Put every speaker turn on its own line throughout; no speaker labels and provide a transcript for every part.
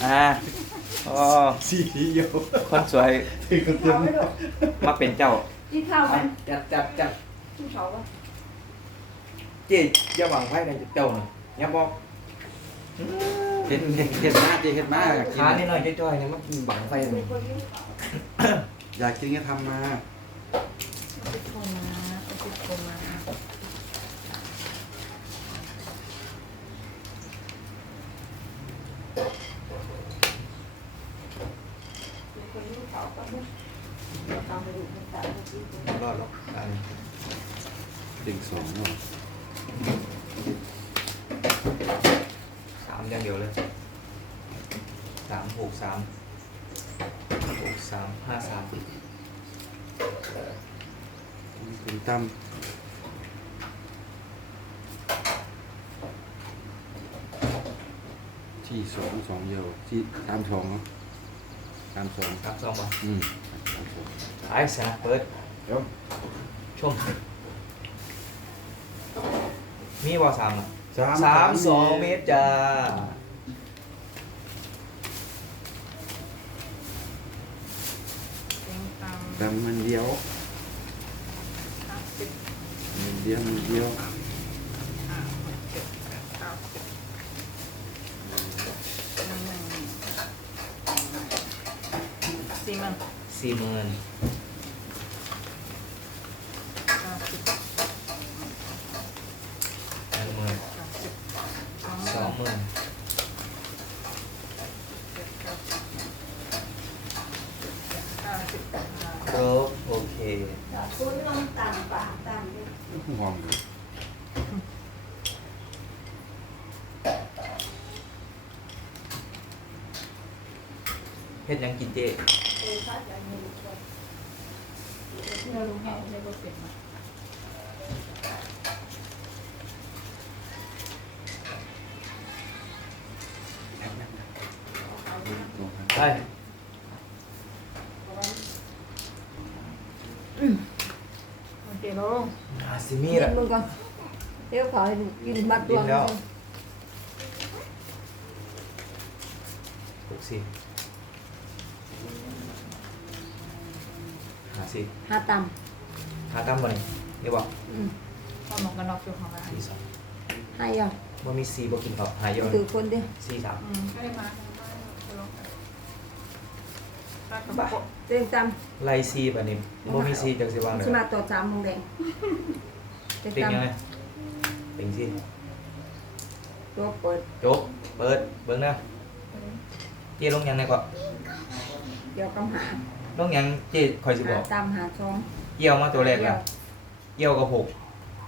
อ๋อ
สี่เดียว
คนสวย
ถึงกันเต็ม
มาเป็นเจ้า
กินข้าวไหม
จัด
กินข้าววะ
เจ๊อย่าหวังไว้ในเจ้าหน่อยอย่าบอก
เห็นมากเห็นมากอยากกิน
ขานิดหน่อยจ้อยๆเนี่ยมันบังไฟเลย
อยากกินก็ทำมา
เอาไปโทรมาเอาไปโทรมาคนที่เขาก็ไม่ทำไปดูมันตายเมื่อกี้
รอดหรอกอัน
เด็กสองเนาะ
สามอย่างเดียวเลย3 6 3 6 3 5 3
คุณตั้มที่สองเดียวที่ตามสองเนาะตามสอง
ครับสองบ่
อืม
ขายสนะเปิด
เดี๋ยว
ชมมีบ่สามอ่ะ
สาม
2 เมตรจ้า
เต็งตาม
ตามมันเดียว
30
มันเดียวมันเดียว
40,000
40,000 10,000 20,000 ครบโอเค
คุณลองต่างปากต่างดิ
หอมเลย
เฮ็ดหยังกินเจ
เรารู้ไงในโปรเซสมา
ไป
โอเคเรา
สิมี
กิน
ละ
มึงก่อนเดี๋ยวขอให้กินบัดด
กิ
วน ง
แล้ว60 50
หาต
หาตามบ่นี่นี่บ่
ำอืม
พอหมอกกันนอกอยู่ของเรา
42
ให้อ่ะ
บ่มี4บ่กินข้าวหายยอด
ถือคนเดียว
43
ไม่ได้มาจะลองกันรักกับ
บ้า
โปะ
เต็งต
ไล่4บัดนี้บ่มี4จักสิวาง
ำ
ได้
สมาต่อสามโมงแดงเต็ง
ติง
ต
ยังไงติงสิ
ำตัวเปิด
จบเปิดเบิ่งนะเจ๊ลงยังไงก็
เดี๋ยวกำหา
ลงยังเจ๊คอยสิบ
หา
อก
ตำหาช่อง
เกี่ยวมาตัวแรกแล้วเกี่ยวกับ6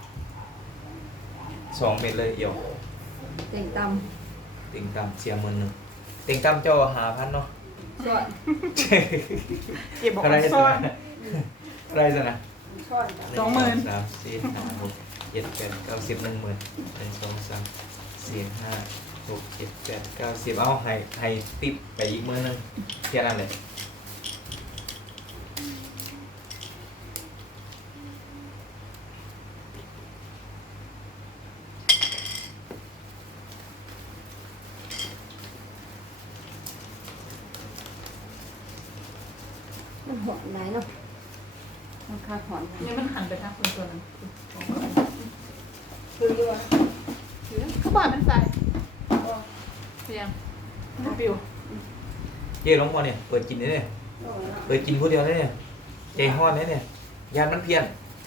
2 เม็ดเลยเกี่ยว
เต็งต
ติงตามเสีย10,000ติงตามเจ้า5,000เนาะ
ำช่อน
เก็บบอก
อะไร
ซ่อน
อะไรซะนะ
ช่อน
20,000
3 4 5 6 7 8 9 10 10,000 1 2 3 4 5 6 7 8 9 10เอาให้ติปไปอีกมื้อนึงแค่นั้นเลย
มันหอนไหนเนาะมันคาดหอนไหน
นี่มันหันไปทางคนตัวนั้น
คืออยู่อ่ะ
เขาบอกมันใส่เพียงปิว
เจ๊ลงพอเนี่ยเปิดกินได้เนี่ย
โอ้ยเนาะ
เปิดกินผู้เดียวได้เนี่ยใจฮ้อนได้เนี่ยยานมันเพี้ยน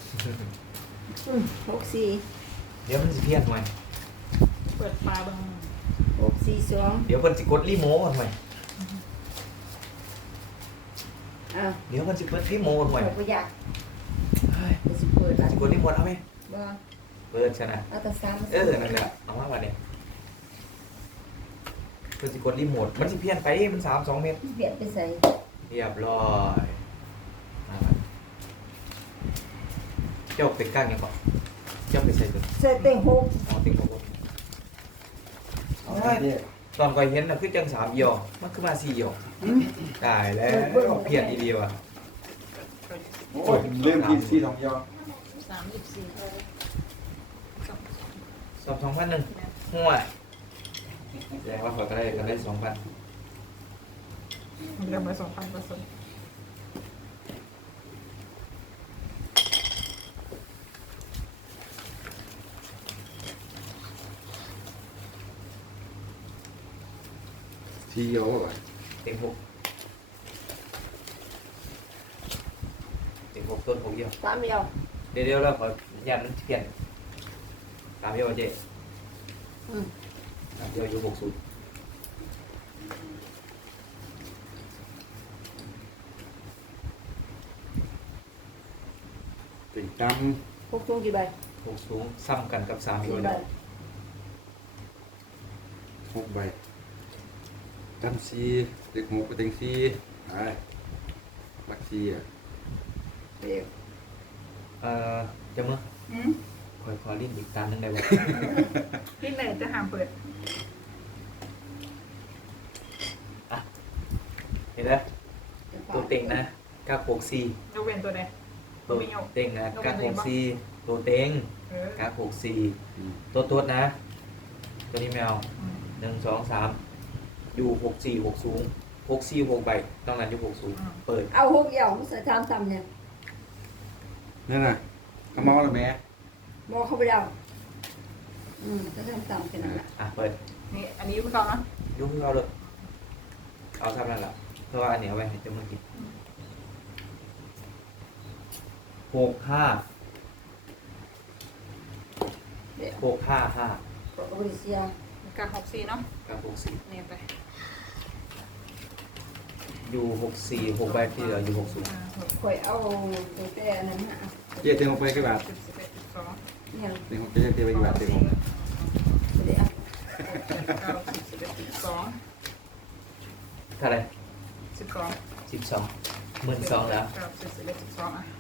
64
เดี๋ยวมันสิเพี้ยนทำไม
เปิดปลาบัง
642
เดี๋ยวมันสิกดรีโมททำไม
อ้าว
เดี๋ยวมันสิเปิดรีโมททำไม
เปิดประหยัด
เฮ้ย
เดี๋ยวสิเปิด
สิกดรีโมทเอาไหม
บ่
เปิดชนะ
เอาแต่สาม
นั่นแหละเอามาวันเนี่ยมันสิกดรีโมทมันสิเพี้ยนไปมัน3 2 เมตร
เปลี่ยนไปใส่
เรียบร้อยมาบัดเจ้าเป็นก้างยังก่อนเจ้าไปใส่ตัว
ใส่เต็งหก
อ๋อติ่งของผม ตอนก่อยเห็นน่ะคือจัง3 เอียวมันคือมา4 เอียวตายแล้วเพี้ยนดีๆว่ะ
โอ้ยเริ่มกินที่สองยอ
34
2,001ห่วยแสดงว่าเขาก็ได้2,000
เริ่มมา2,000%
ทีเดียวก็ว่า
เต็งหกเต็งหกต้นหกเดียว
สามเดียว
เดี๋ยวเราขอยันมันเปลี่ยนตามเดียวเจ๊
อืม
ตามเดียวอยู่60
ติ่งต
พกสูงกี่ใบ
60ซ้ำกันกับ3เดียว
สี่ใบ
เนาะ
ำ6 ใบตำซีเด็ก6ไปติ่งซีไปบักซีอ่ะ
เดียว
จะมึงขอลิ้นอีกตาหนึงได้บ่
ที่ไหนจะหามเปิด
เห็นไหมตัวเต็งนะกาโคกซี
ยกเว้นตัวใด
ตัวเต็งนะกาโคกซีตัวเต็ง
เออก
าโคกซี
อืม
ตัวนะ ตัวนี้แมว1 2 3อยู่64 60 64 6ใบต้องนั้นอยู่60เปิด
เอาหกเดียวใส่สามตำเนี่ย
นั่นน่ะขมอแล้วแม่
มอเข้าไปแล้วใส่สามตำแค่นั้นแหละ
เปิด
นี่อันนี้คุณเขาเนาะ
ยุ่งเราเลยเอาทำนั่นแหละเพราะว่าอันนี้เอาไว้ให้เจะมึงกิน65
เดี๋ยว
655
ก็บริเซีย
กา64เนาะ
กับ64
นี่ไป
อยู่64 6ใบที่เหลืออยู่60
ข่อยเอาตั้งแต่นั้นฮะ
เจ๊เต็มออกไปกี่บาท
10 11 12
เนี่ย
เต็มออกเจ๊เต็มไปกี่บาทเต็มออก
เดี๋ยว
9 10 11 12
เท่าไหร่
12
12 12,000แล้ว
9 10 11 12อ่ะ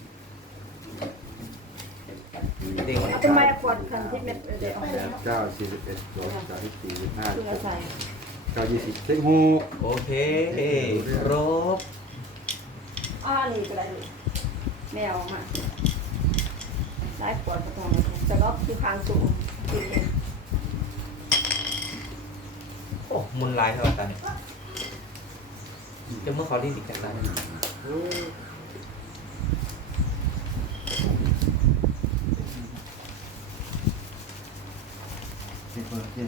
เด้ง
เอาต้นไม้ก่อนคันที่เม็ดเดี๋ยวเอาไปแล้ว
9 41 2 3 4 5
เพื่อใส่
9 20เต็ง6
โอเคครบ
นี่ก็ได้เลยแมวมาได้ปวดกระทงจะล็อกที่คางสูงจริง
โอ้มุนลายเท่ากันเนี่ยจะเมื่อเขาดิ้นอีกจากนั้น
เปิดเย็น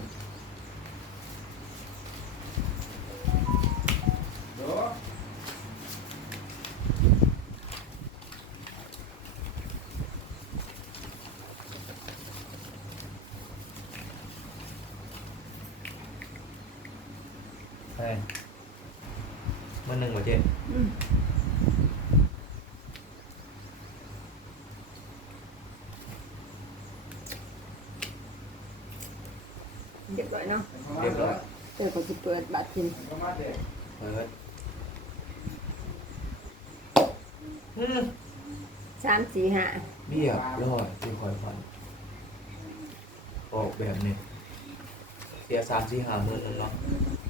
เฮ้ยมื่อหนึ่งหัวเจ็ด
เรียบร้อยเนาะ
เรียบร้อย
เปิดก็จะเปิดบัตรกิน
เปิด
3 4 5
เรียบร้อยที่คอยฟันออกแบบนี้เสีย3 4 5หมื่นเนาะ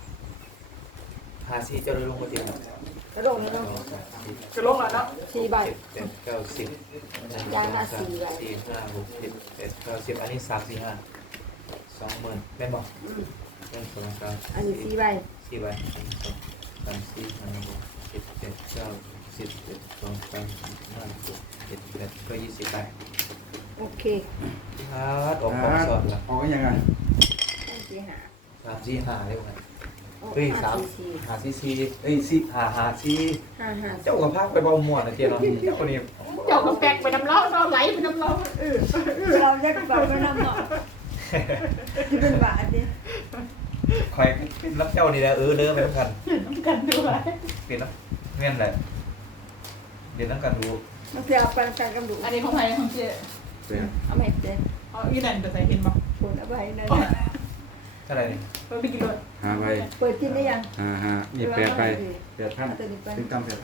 54จะได้ลงมาเจ็ดครับ
กระโดดเลยเนาะ
จะลงแล้วเนาะ
4 ใบ
7 8 9 10
ยางละ4 ใบ
4 5 6 7 8 9 10อันนี้3 4 5 20,000แม่นบอก1 2 3
อันนี้4 ใบ
4ใบ1 2 3 4 5 6 7 8 9 10 11 12 13 15 16 17 18ก็20ใบ
โอเค
ครับออกของสดละ
ออกยังไง
3 4 5
3 4 5ได้ไหม
โอ้
เฮ้ย
5
3
4
5 4 4เอ้ย4 5 5 4
5 5
เจ้ากับภาคไปเบาหมวดนะเจ้าเนาะเจ้าคนนี้
เจ้าก็แปลกไปน้ำร้อนเราไหลไปน้ำร้อนเออ
เราจะกระเป๋าไปนำหน่อยที่เป็นบาทดิ
คอยเป็นรับเจ้านี่แหละเลิกไปแล้วกัน
น้ำกันด้วย
เป็นแล้วแม่นแหละเดี๋ยวต้องการดู
มันจะเอาไปกันกำดู
อันนี้ของใครของเจ๊
เป็น
เอาไม่เจ๊
เอาอีนั่นจะใส่เห็นบ่
ผลเอาไปนั่น
เท่าไหร่นี่
เปิดไปกินเลย
5 ใบ
เปิดกินได้ยัง
5 นี่8 ใบ 8,000
เอาตัวนี้ไป
ถึงตาม8,000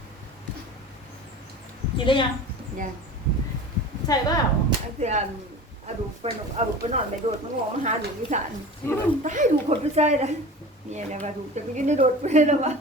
กินได้ยัง
ยัง
ใช่เปล่า
ไอ้เสือเอาดูไปนอนไปโดดมันงอมาหาดูวิสานได้ดูคนไม่ใช่เลยเนี่ยนะว่าดูจะไปกินในโดดไปแล้ววะ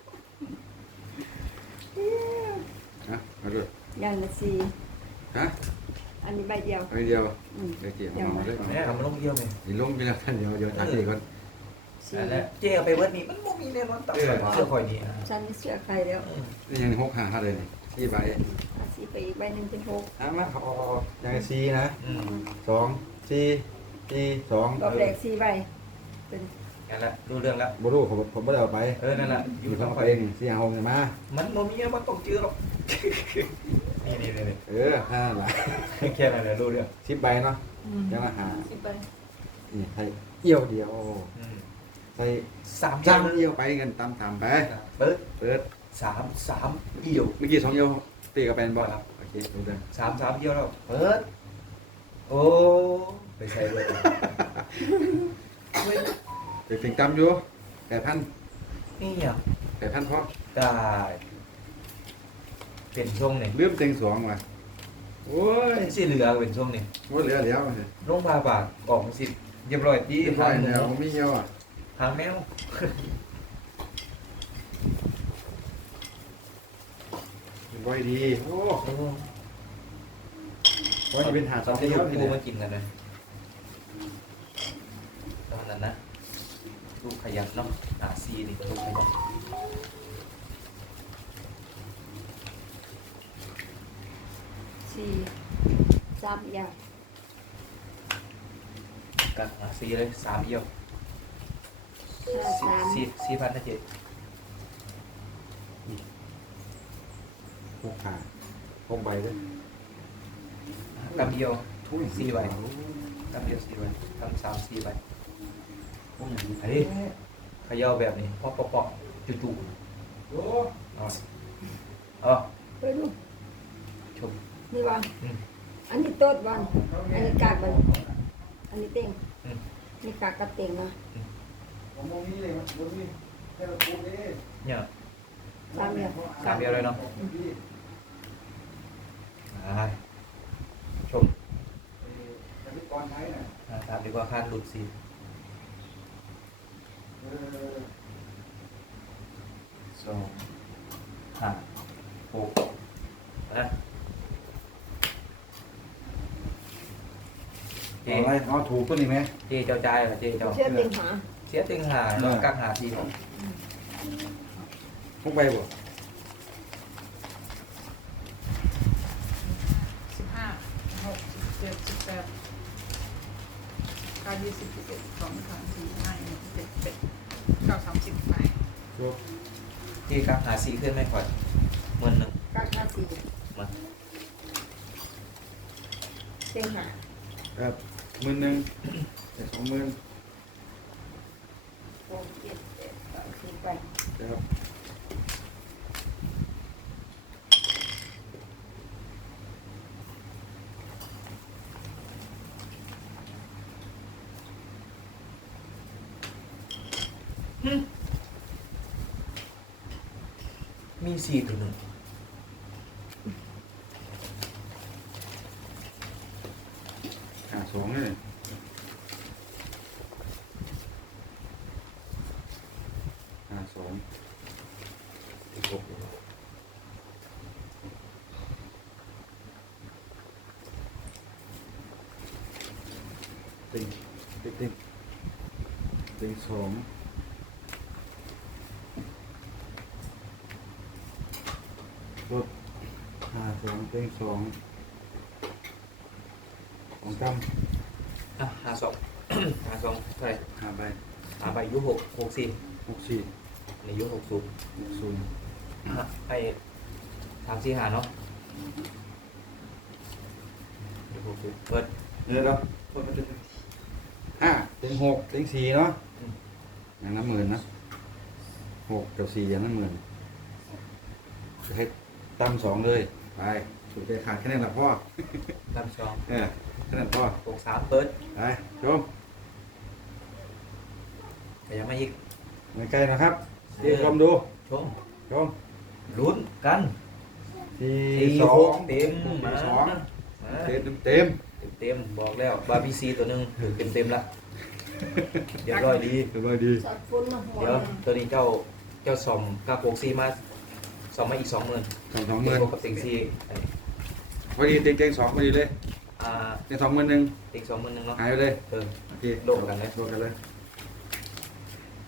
เอาด้วย
ยังละสี่
ฮะ
อันนี้ใบเดียว
อันเดียว
อืม
เดี๋ยวเกี่ยวเอามาด้วย
แม่เอามาลงเยี่ยมเลย
นี่ลงไปแล้วท่านเดี๋ยวตัดนี่ก่อน
สี่
นั่นแหละเจ๊เอาไปเบิดนี่มันบ่มีแน่นอนตับเสื้อคอยนี่
ฉันไม่เชื่อใครแล้ว
นี่ยังหกหาเลยนี่สี่ใบ
เอาสี่ไปอีกใบหนึ่งเป็นหก
มาเอายังสี่นะ
อืม
สองสี่สี่สอง
รอบแรกสี่ใบเป็น
นั่นแหละรู้เรื่องแล้ว
บรูผมไม่ได้เอาไป
นั่นแหละอ
อยู่ ยู่
ทา
ทาง ง
ไป
ไปเองสี่หาหกเนี่ยมา
มันบ่มีมันต้องเจอหรอกนี่
แค่นั้นแหละ
แค่นั้นแหละรู้เรื่อง
10 ใบเนาะยังละหา
สิบใบ
นี่ให้เอี่ยวเดียวใส่
สาม
จ้างเอี่ยวไปเงินตามถามไป
เปิด
เปิด
สามเอี่ยว
เมื่อกี้2เอี่ยวตีกับแฟนบอลโอเคดูเด้อ
สามเอี่ยวแล้วเปิดโอ้ไปใส่เลย
เด็กถึงจำอยู่8,000
นี่อ่ะ
8,000พอ
ได้เป็นช่วงนี่
ลืมเต็งสองว่ะโอ้ย
สิเหลือเป็นช่วงนี่
ว่าเหลือแล้วมัน
ลงพาบาทออกสิเรียบร้อยดี
เรียบร้อยแล้วไม่เอี่ยวอ่ะ
หางแมว
บ่อยดีโอ้ว่าจะเป็นหา
ตอน
2
ที่
เอี่
ลู
ยว
ก
นี่
กู
แห
มา
ละ
กินกันเลยตอนนั้นนะลูกขยันเนาะหาซีนี่ลูกขยัน
สี่สามอย่าง
กับหาซีเลยสามเอี่ยว
ห้าสาม
สี่พันนะเจ็ด
6หา6ใบเด้อก
ำเอี่ยว
ทุ่ย
4 ใบกำเอี่ยว4 ใบกำ3 4 ใบ
โอ้ยอย่างนี้
เฮ้ยเขย่าแบบนี้ปอกจู่
โอ้
ๆอ๋อ
ไปดู
ชม
นี่วัน
อืม
อันนี้โต๊ดวันอันนี้กากวันอันนี้เต็ง
อืม
นี่กากกับเต็งนะ
ผมมองนี่เลยมันนี่แค่เราพูดเอง
เนี่ย
สามอย่าง
สามเอี่ยวเลยเนาะอ่าชม
แต่ที่กรใช้น่ะ
ตามดีกว่าคาดหลุดสิ2 5 6นะเจ๊
อะไรเอาถูกตัวนี้ไหม
เจ๊เจ้าใจายเหรอเจ๊เจ้า
เชื่อเต็งหา
เสียติงหาเรากักหาทีผม
พกใบบ่
15 16 17 18การ20 21 2 3 4 5 6 7 8 9 30ไป
ถูก
ที่กักหาซีขึ้นไม่ค่อย1,000
กากห้าสี่
มา
เต็งหา
ครับ10,000แต่20,000
หกเจ็ดแปดเก้าสิบไป
ครับ
มี4 ตัวหนึ่ง
52นี่52อีก6ติง2รถ52ติง2ของกำ
อ่ะหา2 หา2เท่าไหร่
5ใบ
หาใบยุ64
64
ในยุ60
60
ไป3 4หาเนาะยุ60เปิด
เดี๋ยวเราห้าเต็ง6เต็ง4เนาะอย่างละ10,000นะ6กับ4อย่างละ10,000จะให้ตั้ม2เลยไปถูกใจขาดแค่นั้นแหละพ่อ
ตาม2
แค่นั้นพ่อ
63เปิด
ไปชม
แต่ยังไม่อีก
ไม่ใกล้นะครับเดี๋ยวชมดู
ชม
ชม
ลุ้นกัน
42
เต็มมา
เต็มเต็ม
เต็มบอกแล้วบาร์บีซีตัวหนึงเต็มละเดี๋ยวร้อยดี
สบายดี
สอดฟุ้นมาหัว
เดี๋ยวตัวนี้เจ้าสอมกับโปกซีมาสอมมาอีก 20,000
สอง
เต็
20,000
มกับเต็งซีอันนี้
พอดีเต็ง2พอดีเลย
อ่า
เต็ง20,000นึง
เต็ง20,000เนาะ
หายไปเลย
เออ
โอเค
โดดกันเลย
โดดกันเลย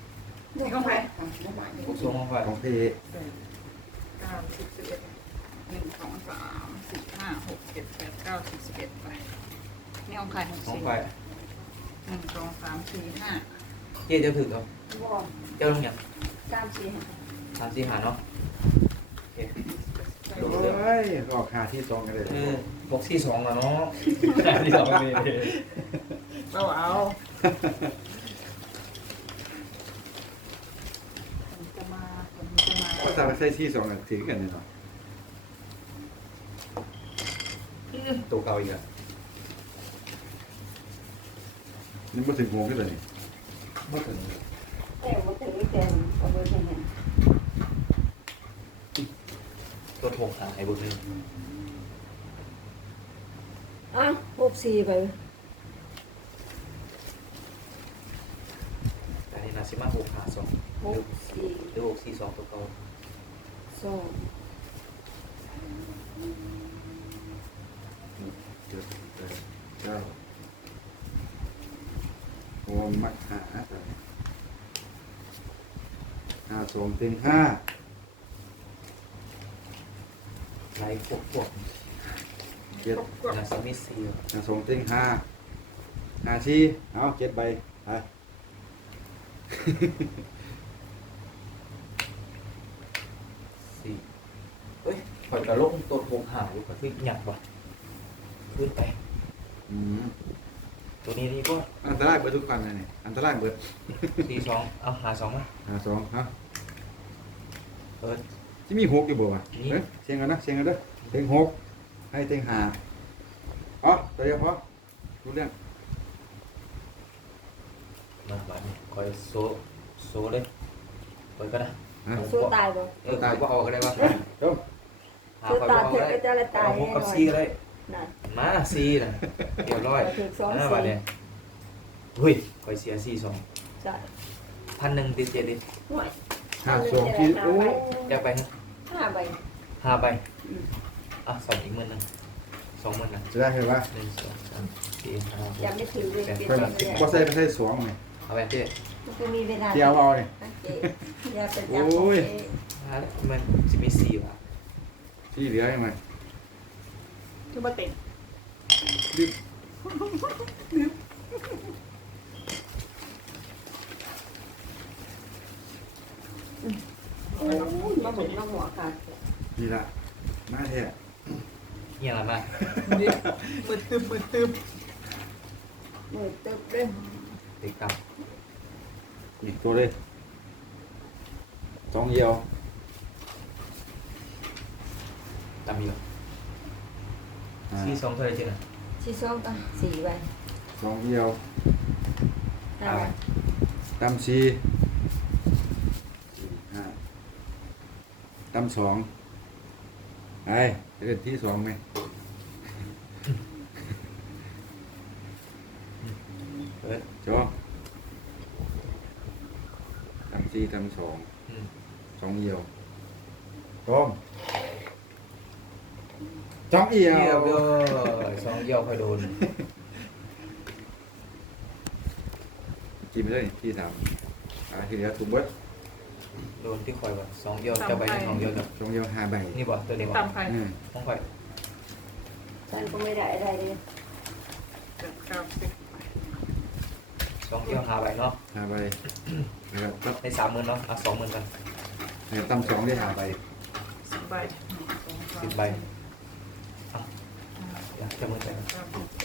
นี่ของใคร
หกสองของข่อย
ของพี่
9 10 11 1 2 3 4 5 6 7 8 9 10 11ไปนี่ของใคร
ของ
64
ข่อย
1 2 3 4 5
เจ๊เจ้าถือเอา
บ่
เจ้าลงอย่าง
ตามสิฮะ
สามสี่หาเนาะโอเค
โอ้ยก็ออกหาที่ซองกันเลย
หกสี่สองแล้วเนาะที่สองไม่มี
เราเอาผมจะมา
ก็ตามไปใช้ที่ซองกันถือกันเนี่ยเนาะ
ตัวเก่าอีกอ่ะ
นี่มาถึงโมงกันเลยนี่
ไม่ถึง
แต่บ่ถึงแต่เอาเบอร์ให้เห็น
ตัวโทรหาไอ้บุญนึง
อ่ะ64ไป
แต่นี่นาซิมาหกหาสองหรือหกสี่สองตัวเก่า
2
เจ็ดแปดเก้าโอมมักหาแต่ห้าสองเต็งห้า
ไลฟ์พวก
เจ็ด
นาซิมิซี
ห้าสองเต็งห้าห้าชีเอา7 ใบไป
สี่เฮ้ยปล่อยกระโลกตัวโทรหาอยู่กับที่หยักว่ะขึ้นไป
อืม
ตัวนี้นี่ก็
อันตรายเบิดทุกคันเลยนี่อันตรายเบิด
สี่สองเอาหาสองมา
ห้าสองฮะ
เปิด
ที่มีหกอยู่บ่วะ
มี
เอ้ยเชียงกันนะเชียงกันเด้อเต็งหกให้เต็งห้าอ๋อตัวเดียวพอรู้เรื่อง
มาบ้านนี้คอยโซเลยเปิดก็ได้
ฮะ
สู้ตายบ่
คอยก็เอาก็ได้ว่า
จบ
หาคอยก็เอาก็ได้เอาหกกับซีก็ได้
นั่น
มาซีนะเรียบร้อย
ถึง2
อ่าบ้านนี้หุ้ยคอยเสียสี่สอง
จ้ะ
1,100ติดเจ็ดดิ
ห่วย
ห้าสองที่โอ้
จะไป
5 ใบ
ห้าใบ
อืม
อ่ะสองอีกหมื่นหนึ่ง20,000นะ
จะได้เห็นปะ
1 2 3 4 5 6
ยังไม่ถึงเลยเป็น
ค่อย
แบบนี้
บ่ใส่ไม่ใช่สองเลย
เอาไปเจ๊
มันจะมีเวลา
เที่ยวเอาเนี่ย
เจ๊อย่าไปจับของ
โอ้ย
เจ๊
มันจะมีสี่ว่ะ
ที่เหลือยังไง
คือมาเต็ง
รีบ
โอ้ยมาหมุนมาหัวกัน
นี่ละมาแท้
เฮียอะไรมา
นี่มืดตึบมืดตึบ
มือตึ๊บเลย
ติดกับ
อีกตัวเลยสองเยียว
ตามอยู่
อ่า
สี่สองเท่าไหร่เจ๊นะ
ชี้ส้มอ่ะ4 ใบ
สองเยียว
5 ใบ
ตำสี่ห้าตำสองไอ้จะเล่นที่สองไหม
เปิด
จอตำสี่ตำสอง
อืม
สองเอียวต้มสองเอีย
เยี่ยว
ว
เลยสองเยี่ยวค่อยโดน
กินไปเลยที่สามทีเหลือถูกเบิด
โดนที่คอยว่ะสองเยี่ยวจะไปสองเยี่ยวจะ
สองเอียว5 ใบ
นี่บ่ตัวนี้บ่
ตามใคร
อืม
ต้องคอย
ฉันก็ไม่ได้อะไรเลย
8 9 10
สองเยี่ยว5 ใบเนาะ
5 ใบแล้วก็
ได้30,000เนาะอ่ะ20,000กัน
ตำสองได้5 ใบ
10 ใบ
10 ใบอ่ะอยากจะมือใจนะ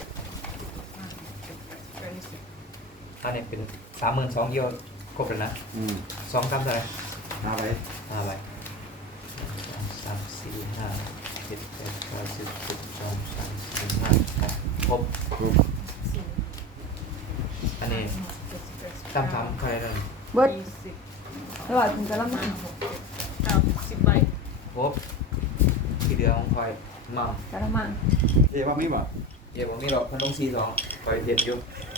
อันนี้เป็น32,000เยี่ยวครบแล้วนะ
อืม
สองคำเท่าไหร่
5 ใบ
5 ใบ1 2 3 4 5 7 8 9 10 11 12 13 14 15ครบ
ครบ
อันนี้ตำๆใครนั่น
เบิด
20
อร่อยคุณจะละมัน
10 ใบ
ครบที่เดือของคอยเมา
จะละมัน
เอ๊ะว่าไม่บ่
เดี๋ยวผมมีหรอกพันต้องซีสองคอยเทียนอยู่